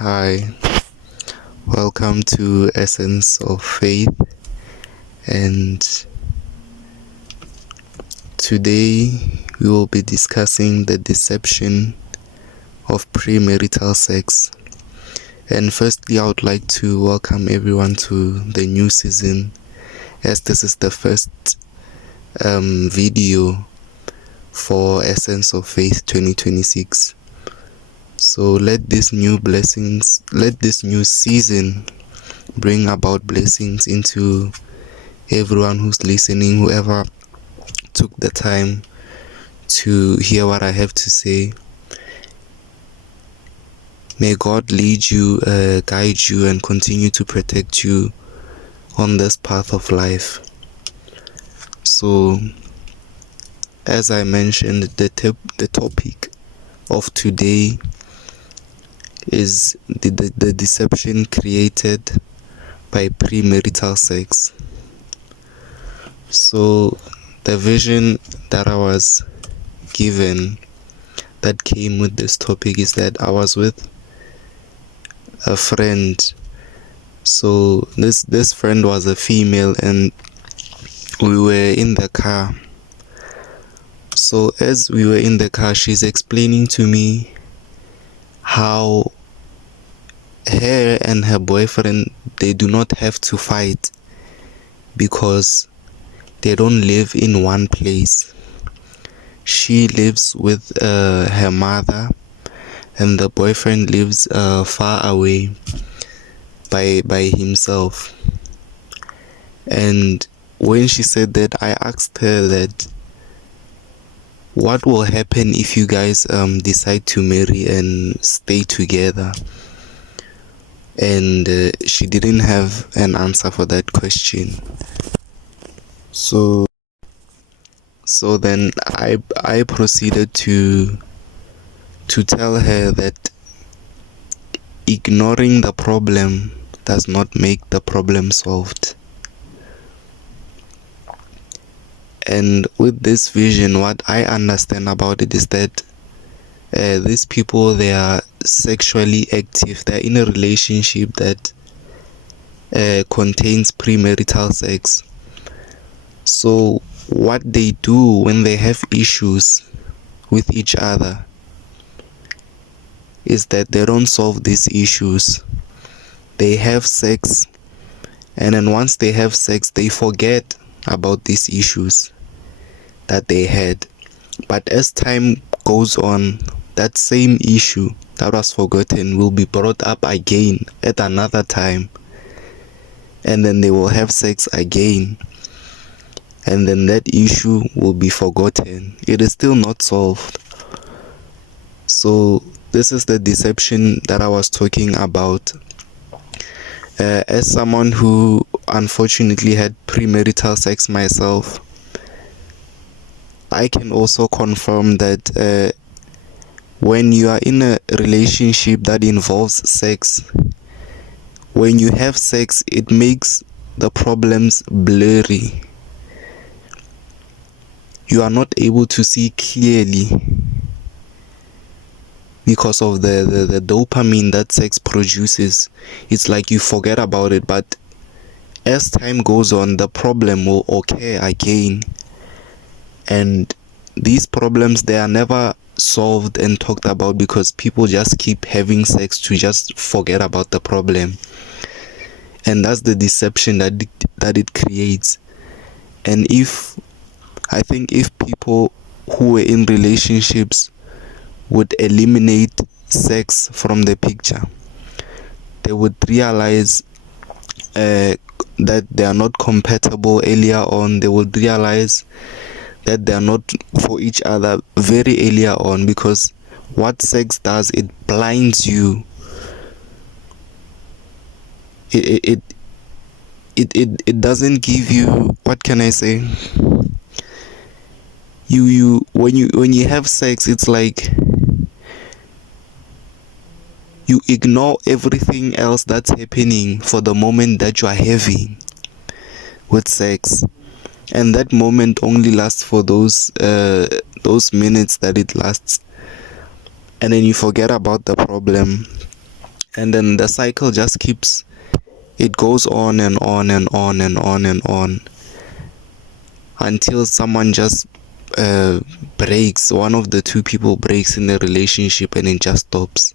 Hi, welcome to Essence of Faith, and today we will be discussing the deception of premarital sex. And firstly, I would like to welcome everyone to the new season, as this is the first video for Essence of Faith 2026. So let this new season bring about blessings into everyone who's listening, whoever took the time to hear what I have to say. May God lead you, guide you, and continue to protect you on this path of life. So, as I mentioned, the topic of today is the deception created by premarital sex. So the vision that I was given that came with this topic is that I was with a friend. So this friend was a female, and we were in the car. So as we were in the car, she's explaining to me how her and her boyfriend, they do not have to fight because they don't live in one place. She lives with her mother, and the boyfriend lives far away by himself. And when she said that, I asked her that what will happen if you guys decide to marry and stay together. And she didn't have an answer for that question. So then I proceeded to tell her that ignoring the problem does not make the problem solved. And with this vision, what I understand about it is that these people, they are sexually active. They're in a relationship that contains premarital sex. So what they do when they have issues with each other is that they don't solve these issues. They have sex, and then once they have sex, they forget about these issues that they had. But as time goes on, that same issue that was forgotten will be brought up again at another time, and then they will have sex again, and then that issue will be forgotten. It is still not solved. So this is the deception that I was talking about. As someone who unfortunately had premarital sex myself, I can also confirm that when you are in a relationship that involves sex, when you have sex, it makes the problems blurry. You are not able to see clearly because of the dopamine that sex produces. It's like you forget about it, but as time goes on, the problem will occur again. And these problems, they are never solved and talked about because people just keep having sex to just forget about the problem. And that's the deception that it creates. And I think if people who were in relationships would eliminate sex from the picture, they would realize that they are not compatible earlier on. They would realize that they are not for each other very earlier on, because what sex does, it blinds you. It doesn't give you, what can I say? When you have sex, it's like you ignore everything else that's happening for the moment that you are having with sex. And that moment only lasts for those minutes that it lasts, and then you forget about the problem, And then the cycle just keeps, it goes on and on and on and on and on until someone just breaks, one of the two people breaks in the relationship, and it just stops.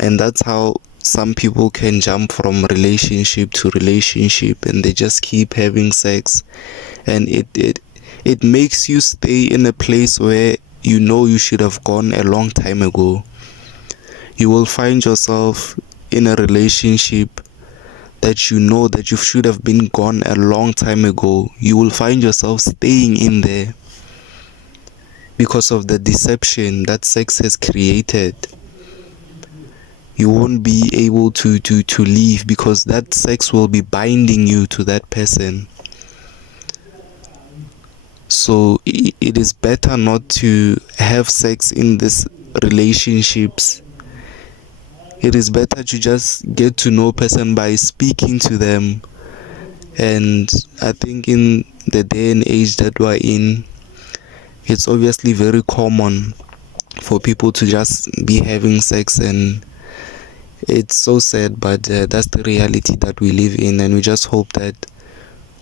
And that's how some people can jump from relationship to relationship, and they just keep having sex, and it makes you stay in a place where you know you should have gone a long time ago. You will find yourself in a relationship that you know that you should have been gone a long time ago. You will find yourself staying in there because of the deception that sex has created. You won't be able to leave because that sex will be binding you to that person. So it is better not to have sex in these relationships. It is better to just get to know a person by speaking to them. And I think in the day and age that we're in, it's obviously very common for people to just be having sex, and it's so sad, but that's the reality that we live in. And we just hope that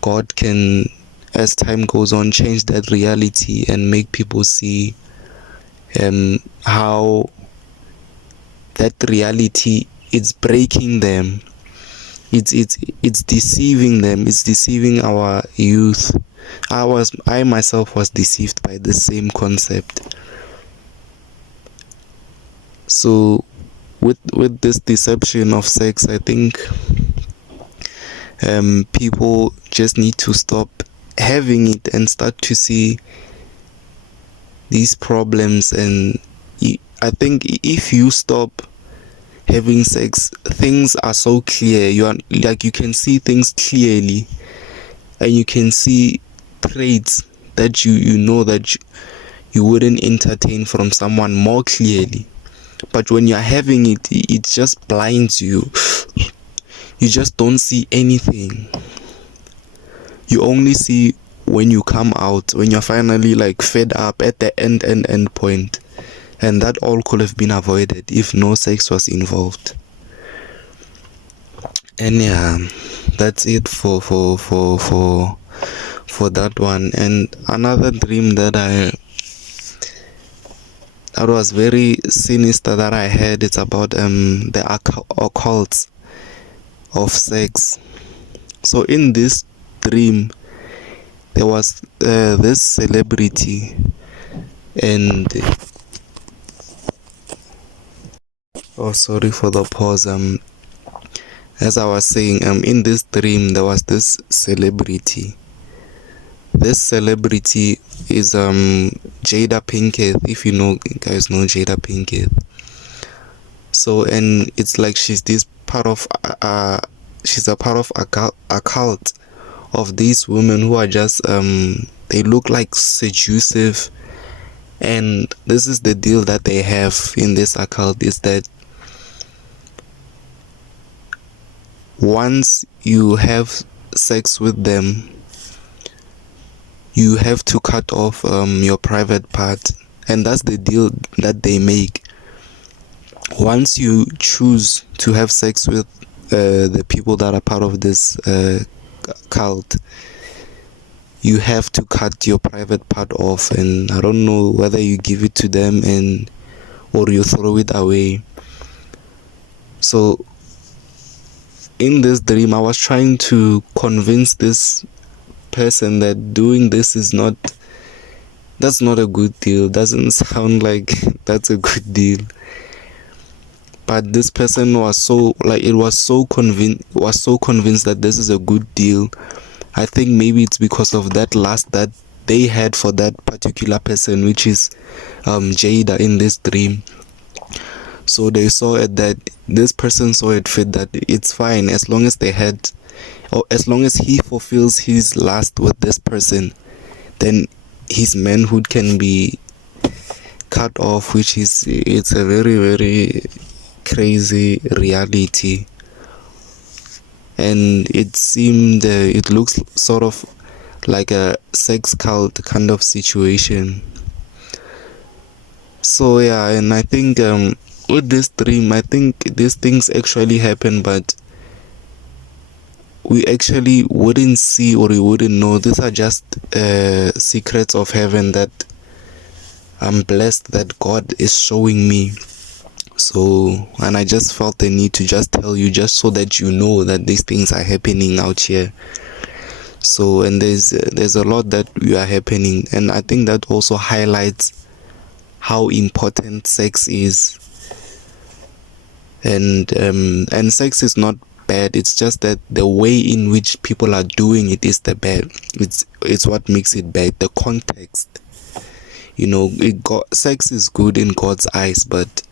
God can, as time goes on, change that reality and make people see how that reality is breaking them. It's deceiving them. It's deceiving our youth. I myself was deceived by the same concept. So with this deception of sex, I think people just need to stop having it and start to see these problems. And I think if you stop having sex, things are so clear. You can see things clearly, and you can see traits that you know that you wouldn't entertain from someone more clearly. But when you're having it, it just blinds you. You just don't see anything. You only see when you come out, when you're finally like fed up at the end point. And that all could have been avoided if no sex was involved. And yeah, that's it for that one. And another dream that was very sinister that I had, it's about the occult of sex. So in this dream, there was this celebrity, and sorry for the pause. As I was saying, in this dream there was this celebrity. This celebrity is Jada Pinkett, if you guys know Jada Pinkett. So, and it's like she's a part of a cult of these women who are just they look like seductive. And this is the deal that they have in this occult, is that once you have sex with them, you have to cut off your private part. And that's the deal that they make. Once you choose to have sex with the people that are part of this cult, you have to cut your private part off. And I don't know whether you give it to them or you throw it away. So in this dream, I was trying to convince this person that doing this that's not a good deal. Doesn't sound like that's a good deal. But this person was so convinced that this is a good deal. I think maybe it's because of that lust that they had for that particular person, which is Jada in this dream. So they saw it, that this person saw it fit that it's fine as long as as long as he fulfills his lust with this person, then his manhood can be cut off, it's a very, very crazy reality. And it looks sort of like a sex cult kind of situation. So yeah, and I think with this dream, I think these things actually happen, but we actually wouldn't see or we wouldn't know. These are just secrets of heaven that I'm blessed that God is showing me. So, and I just felt the need to just tell you, just so that you know that these things are happening out here. So, and there's a lot that are happening, and I think that also highlights how important sex is. And sex is not bad. It's just that the way in which people are doing it is the bad. It's what makes it bad. The context. Sex is good in God's eyes, but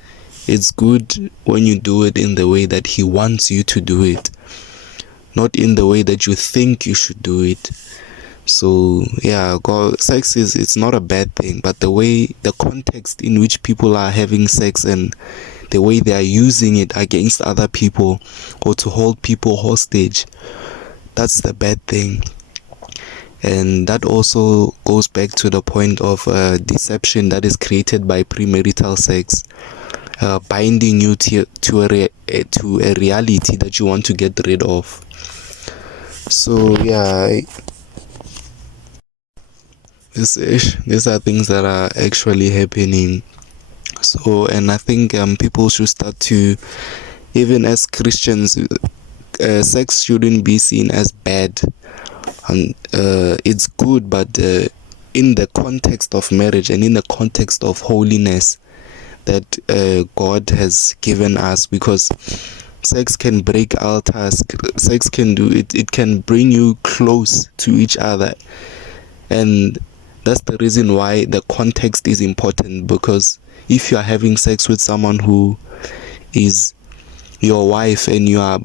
it's good when you do it in the way that He wants you to do it, not in the way that you think you should do it. So yeah, sex it's not a bad thing, but the context in which people are having sex and the way they are using it against other people or to hold people hostage, that's the bad thing. And that also goes back to the point of deception that is created by premarital sex, binding you to a reality that you want to get rid of. So yeah, these are things that are actually happening. So, and I think people should start to, even as Christians, sex shouldn't be seen as bad. And it's good, but in the context of marriage and in the context of holiness that God has given us, because sex can break altars. Sex can do it. It can bring you close to each other, and that's the reason why the context is important. Because if you are having sex with someone who is your wife and you are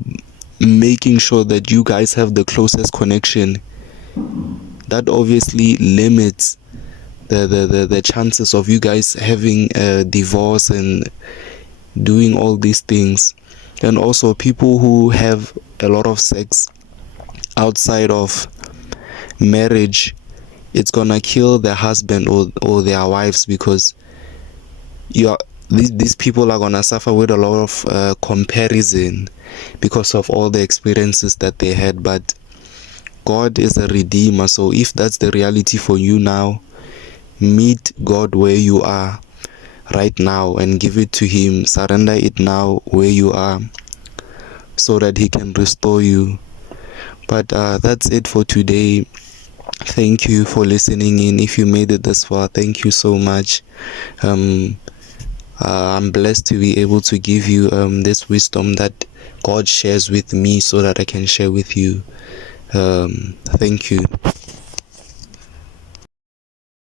making sure that you guys have the closest connection, that obviously limits the chances of you guys having a divorce and doing all these things. And also, people who have a lot of sex outside of marriage, it's gonna kill their husband or their wives, because these people are gonna suffer with a lot of comparison because of all the experiences that they had. But God is a redeemer, so if that's the reality for you now, meet God where you are right now and give it to Him. Surrender it now where you are, so that He can restore you. But that's it for today. Thank you for listening in. If you made it this far, thank you so much. I'm blessed to be able to give you this wisdom that God shares with me so that I can share with you. Thank you.